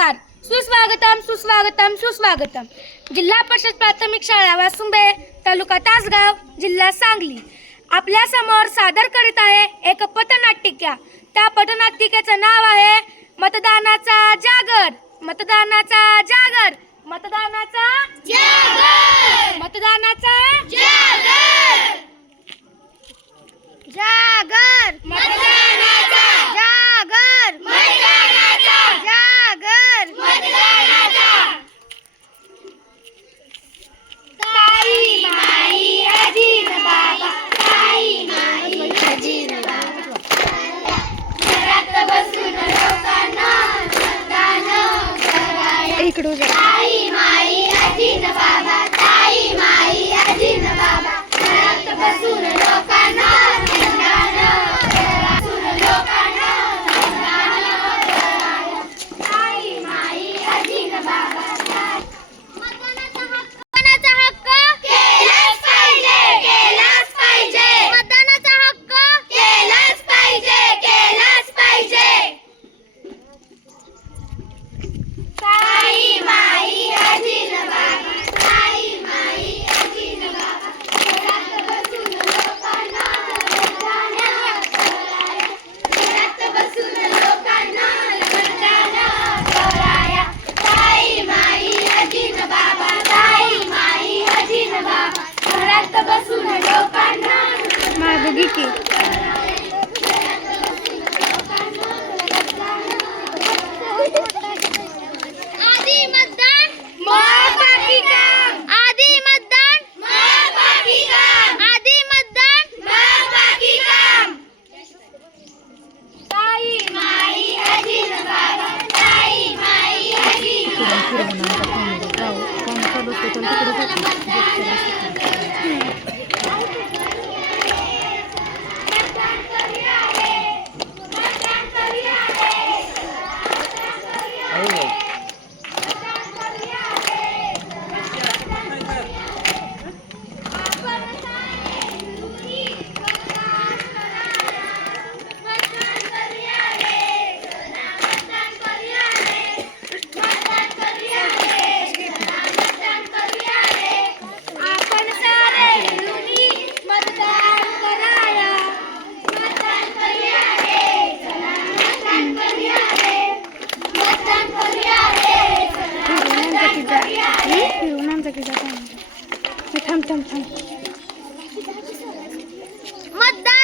नमस्कार. सुस्वागतम सुस्वागतम सुस्वागतम. जिल्हा परिषद प्राथमिक शाळा वासुंबे तालुका तासगाव जिल्हा सांगली. आपल्यासमोर सादर करीत आहे एक पटनाट्यिका त्या पथनाट्यिकेचं नाव आहे मतदानाचा जागर. मतदानाचा जागर. cruz. आमचा फॅमिली काय कोण चालू असतो तिकडे जातो. थांब थांब थांब मतदान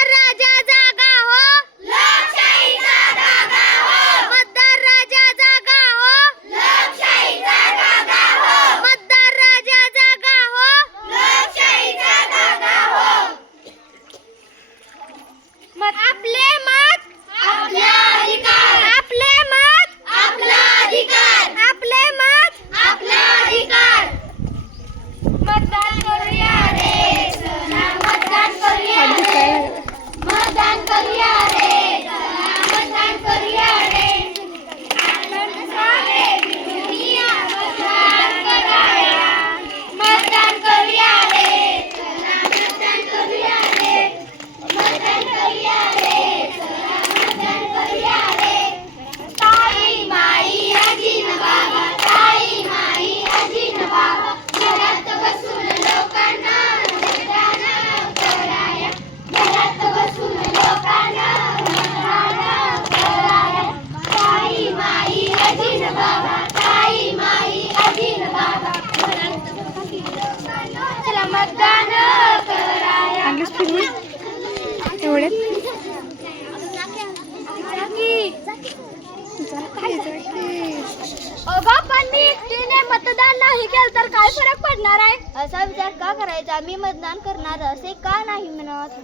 अगं पण मी एकटीने मतदान नाही केलं तर काय फरक पडणार आहे? असा विचार का करायचा? मी मतदान करणार असे का नाही म्हणत?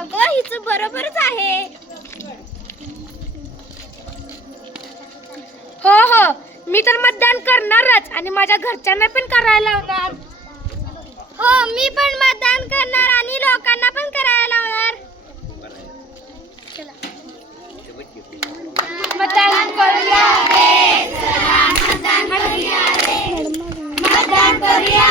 अगं हिच बरोबरच आहे. हो हो. मी तर मतदान करणारच आणि माझ्या घरच्यांना पण करायला लावणार. हो मी पण मतदान करणार आणि लोकांना पण करायला लावणार. मतदान करूया. મતદાન કરી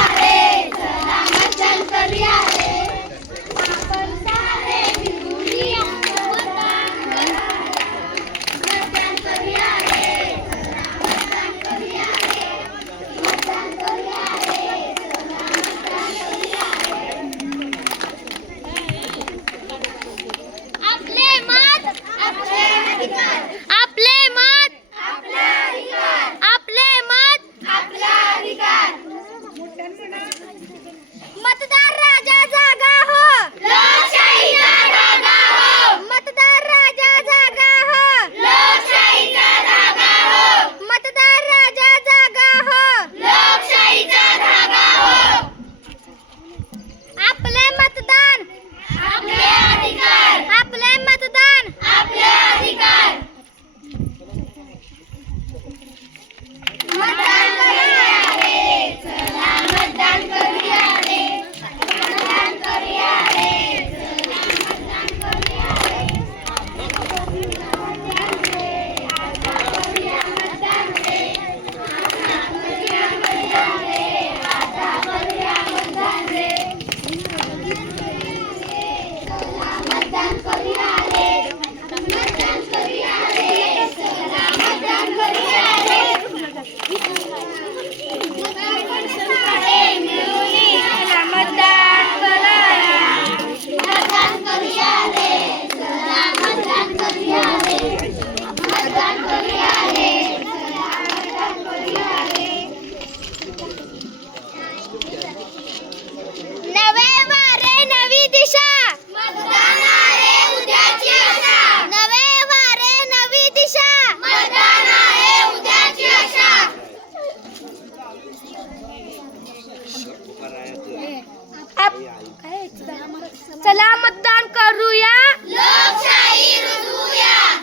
चला मतदान करूया. लोकशाही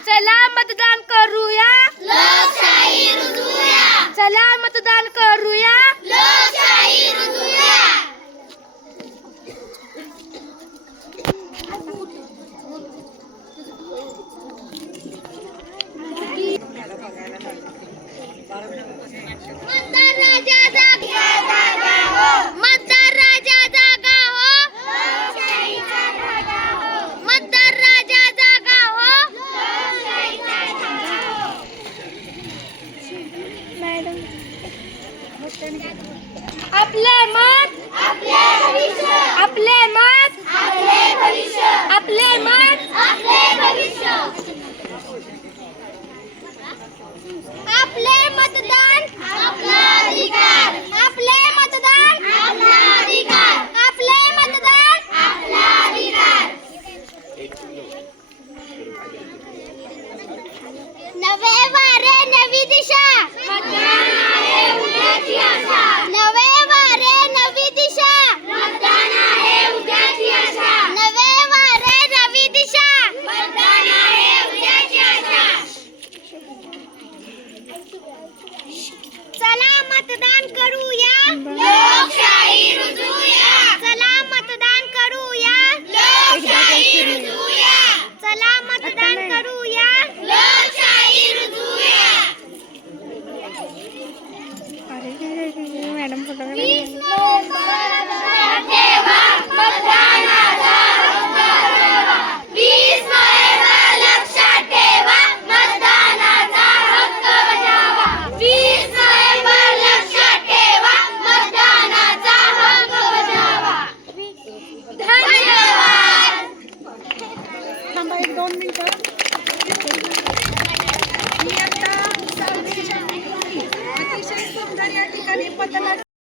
चला मतदान करूया. लोकशाही चला मतदान कर. मतदान करूया. लोकशाही रुजूया.